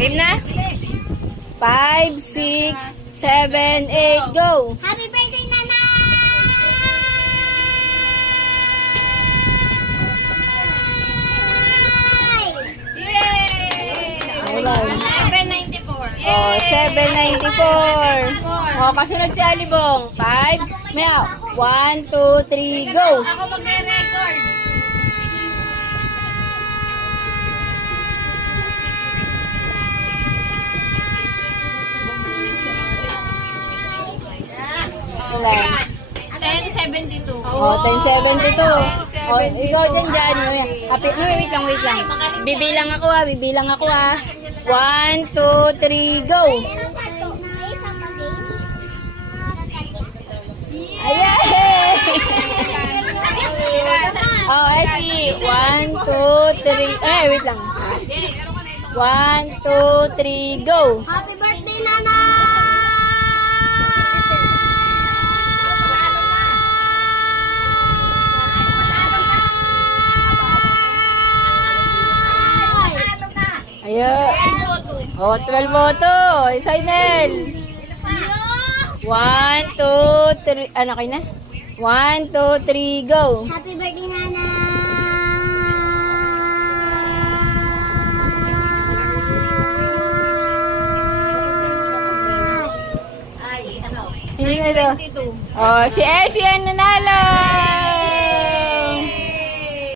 Game na? 5, 6, 7, 8, go! Happy birthday, Nana! Ayan. 794. Oh, 794. Oh, kasunod si Alibong. 5, Maya. 1, 2, 3, go! Ako magre-record. Ilan? 1072. Oh, 1072. Oh, ikaw dyan. Happy, wait lang. Bibilang ako ha. 1, 2, 3, go! Ayan! Oh, Essie. 1, 2, 3. Wait lang. 1, 2, 3, go! Happy birthday, Nana! Ayan. Oh, 12 moto. Isainel. 1, 2, 3. Ano kayo na? 1, 2, 3, go! Happy birthday, Nana! Sino ito? Oh, si Essie ang nanalo!